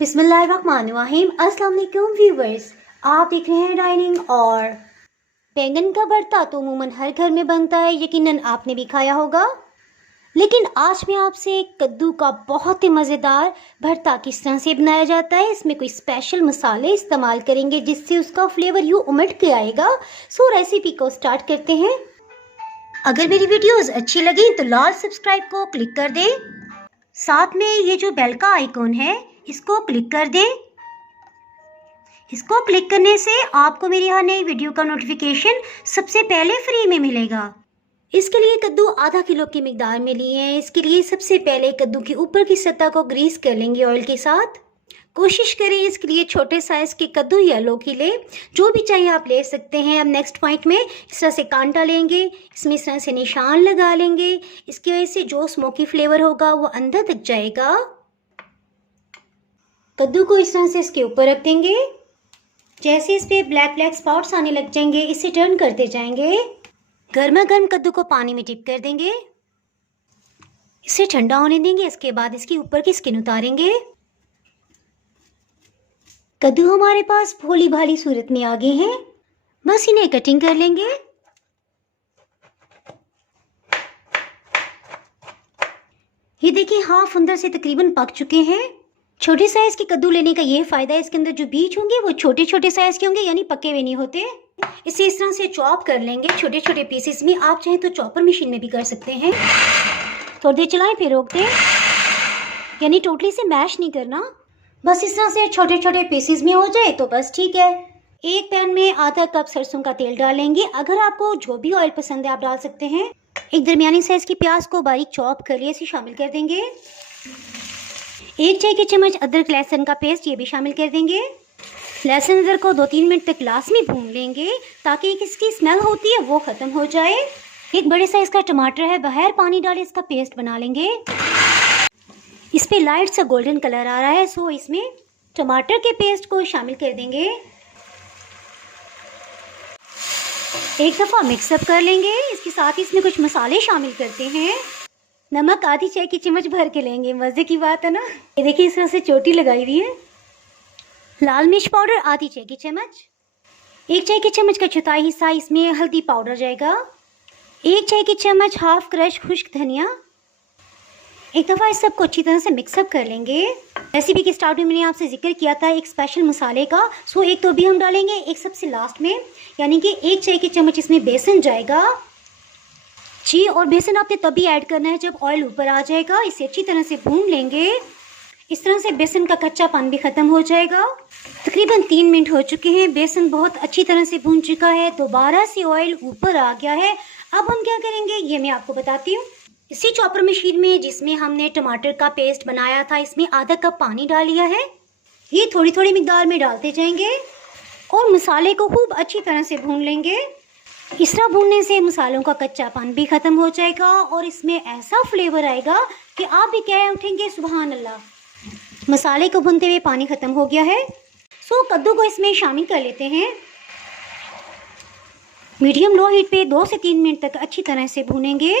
बिस्मिल्लाहिर्रहमानिर्रहीम। अस्सलाम वालेकुम व्यूवर्स, आप देख रहे हैं डाइनिंग। और बैंगन का भरता तो अमूमन हर घर में बनता है, यकीनन आपने भी खाया होगा। लेकिन आज मैं आपसे कद्दू का बहुत ही मज़ेदार भरता किस तरह से बनाया जाता है, इसमें कोई स्पेशल मसाले इस्तेमाल करेंगे जिससे उसका फ्लेवर यूँ उमड़ के आएगा। सो रेसिपी को स्टार्ट करते हैं। अगर मेरी वीडियोस अच्छी लगी तो लाल सब्सक्राइब को क्लिक कर दें, साथ में ये जो बेल का आइकॉन है इसको क्लिक कर दें। इसको क्लिक करने से आपको मेरी हर नई वीडियो का नोटिफिकेशन सबसे पहले फ्री में मिलेगा। इसके लिए कद्दू आधा किलो की मिकदार में लिए हैं। इसके लिए सबसे पहले कद्दू के ऊपर की सतह को ग्रीस कर लेंगे ऑयल के साथ। कोशिश करें इसके लिए छोटे साइज़ के कद्दू या लौकी ले, जो भी चाहिए आप ले सकते हैं। अब नेक्स्ट पॉइंट में इस तरह से कांटा लेंगे, इसमें इस तरह से निशान लगा लेंगे। इसकी वजह से जो स्मोकी फ्लेवर होगा वो अंदर तक जाएगा। कद्दू को इस तरह से इसके ऊपर रख देंगे। जैसे इस पे ब्लैक ब्लैक स्पॉट्स आने लग जाएंगे, इसे टर्न करते जाएंगे। गर्मा गर्म कद्दू को पानी में डिप कर देंगे, इसे ठंडा होने देंगे। इसके बाद इसके ऊपर की स्किन उतारेंगे। कद्दू हमारे पास भोली भाली सूरत में आ गए हैं, बस इन्हें कटिंग कर लेंगे। ये देखिए हाफ अंदर से तकरीबन पक चुके हैं। छोटे साइज के कद्दू लेने का ये फायदा है, इसके अंदर जो बीज होंगे वो छोटे छोटे साइज के होंगे, यानी पके हुए नहीं होते। इसे इस तरह से चॉप कर लेंगे छोटे छोटे पीसेस में। आप चाहें तो चॉपर मशीन में भी कर सकते हैं। थोड़ी देर चलाएं फिर रोक दें, यानी टोटली से मैश नहीं करना, बस इस तरह से छोटे छोटे पीसेस में हो जाए तो बस ठीक है। एक पैन में आधा कप सरसों का तेल डालेंगे। अगर आपको जो भी ऑयल पसंद है आप डाल सकते हैं। एक दरमियानी साइज की प्याज को बारीक चॉप कर लिए, इसे शामिल कर देंगे। 1 चाय की चम्मच अदरक लहसुन का पेस्ट, ये भी शामिल कर देंगे। लहसुन अदरक को 2-3 मिनट तक लाजमी भून लेंगे ताकि इसकी स्मेल होती है वो ख़त्म हो जाए। एक बड़े साइज का टमाटर है, बगैर पानी डाले इसका पेस्ट बना लेंगे। इस पे लाइट सा गोल्डन कलर आ रहा है, सो इसमें टमाटर के पेस्ट को शामिल कर देंगे। एक दफ़ा मिक्सअप कर लेंगे। इसके साथ ही इसमें कुछ मसाले शामिल करते हैं। नमक आधी चाय की चम्मच भर के लेंगे, मज़े की बात है ना। ये देखिए इस तरह से चोटी लगाई हुई है। लाल मिर्च पाउडर आधी चाय की चम्मच। 1 चाय की चम्मच का चौथाई हिस्सा इसमें हल्दी पाउडर जाएगा। 1 चाय की चम्मच हाफ क्रश खुश्क धनिया। एक दफ़ा इस सबको अच्छी तरह से मिक्सअप कर लेंगे। रेसिपी के स्टार्ट में मैंने आपसे जिक्र किया था एक स्पेशल मसाले का, सो एक तो अभी हम डालेंगे, एक सबसे लास्ट में, यानी कि 1 चाय की चम्मच इसमें बेसन जाएगा जी। और बेसन आपने तभी ऐड करना है जब ऑयल ऊपर आ जाएगा। इसे अच्छी तरह से भून लेंगे। इस तरह से बेसन का कच्चापन भी ख़त्म हो जाएगा। तकरीबन 3 मिनट हो चुके हैं, बेसन बहुत अच्छी तरह से भून चुका है, दोबारा से ऑयल ऊपर आ गया है। अब हम क्या करेंगे ये मैं आपको बताती हूँ। इसी चॉपर मशीन में जिसमें हमने टमाटर का पेस्ट बनाया था, इसमें आधा कप पानी डाल लिया है। ये थोड़ी थोड़ी मिकदार में डालते जाएंगे और मसाले को खूब अच्छी तरह से भून लेंगे। इस तरह भूनने से मसालों का कच्चापन भी ख़त्म हो जाएगा और इसमें ऐसा फ्लेवर आएगा कि आप भी कह उठेंगे सुभान अल्लाह। मसाले को भूनते हुए पानी ख़त्म हो गया है, सो कद्दू को इसमें शामिल कर लेते हैं। मीडियम लो हीट पे 2 से 3 मिनट तक अच्छी तरह से भूनेंगे।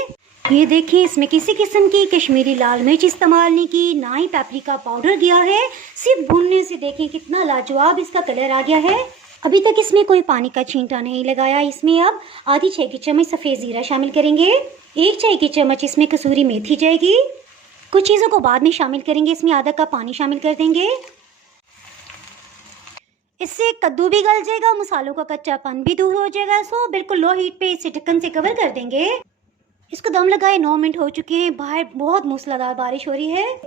ये देखिए इसमें किसी किस्म की कश्मीरी लाल मिर्च इस्तेमाल नहीं की, ना ही पेपरिका पाउडर दिया है। सिर्फ भूनने से देखें कितना लाजवाब इसका कलर आ गया है। अभी तक इसमें कोई पानी का छींटा नहीं लगाया। इसमें अब आधी चाय की चम्मच सफ़ेद ज़ीरा शामिल करेंगे। 1 चाय की चम्मच इसमें कसूरी मेथी जाएगी। कुछ चीज़ों को बाद में शामिल करेंगे। इसमें आधा कप पानी शामिल कर देंगे। इससे कद्दू भी गल जाएगा, मसालों का कच्चापन भी दूर हो जाएगा। सो बिल्कुल लो हीट पे इसे ढक्कन से कवर कर देंगे। इसको दम लगाए 9 मिनट हो चुके हैं। बाहर बहुत मूसलाधार बारिश हो रही है।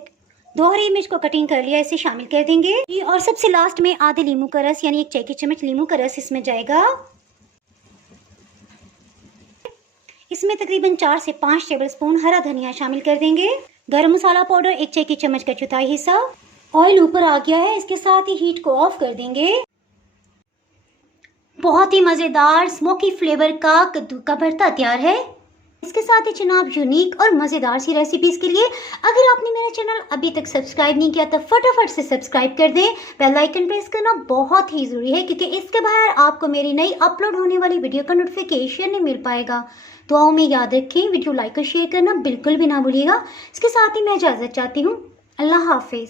2 हरी मिर्च को कटिंग कर लिया, इसे शामिल कर देंगे। और सबसे लास्ट में आधे नींबू का रस, यानी 1 चाय की चम्मच नींबू का रस इसमें जाएगा। इसमें तकरीबन 4 से 5 टेबलस्पून हरा धनिया शामिल कर देंगे। गरम मसाला पाउडर 1 चाय की चम्मच का चौथाई हिस्सा। ऑयल ऊपर आ गया है, इसके साथ ही हीट को ऑफ कर देंगे। बहुत ही मज़ेदार स्मोकी फ्लेवर का कद्दू का भरता तैयार है। इसके साथ ही जनाब यूनिक और मज़ेदार सी रेसिपीज़ के लिए अगर आपने मेरा चैनल अभी तक सब्सक्राइब नहीं किया तो फटाफट से सब्सक्राइब कर दें। बेल आइकन प्रेस करना बहुत ही ज़रूरी है, क्योंकि इसके बाहर आपको मेरी नई अपलोड होने वाली वीडियो का नोटिफिकेशन नहीं मिल पाएगा। दुआओं में याद रखें, वीडियो लाइक और शेयर करना बिल्कुल भी ना भूलिएगा। इसके साथ ही मैं इजाज़त चाहती हूँ। अल्लाह हाफिज़।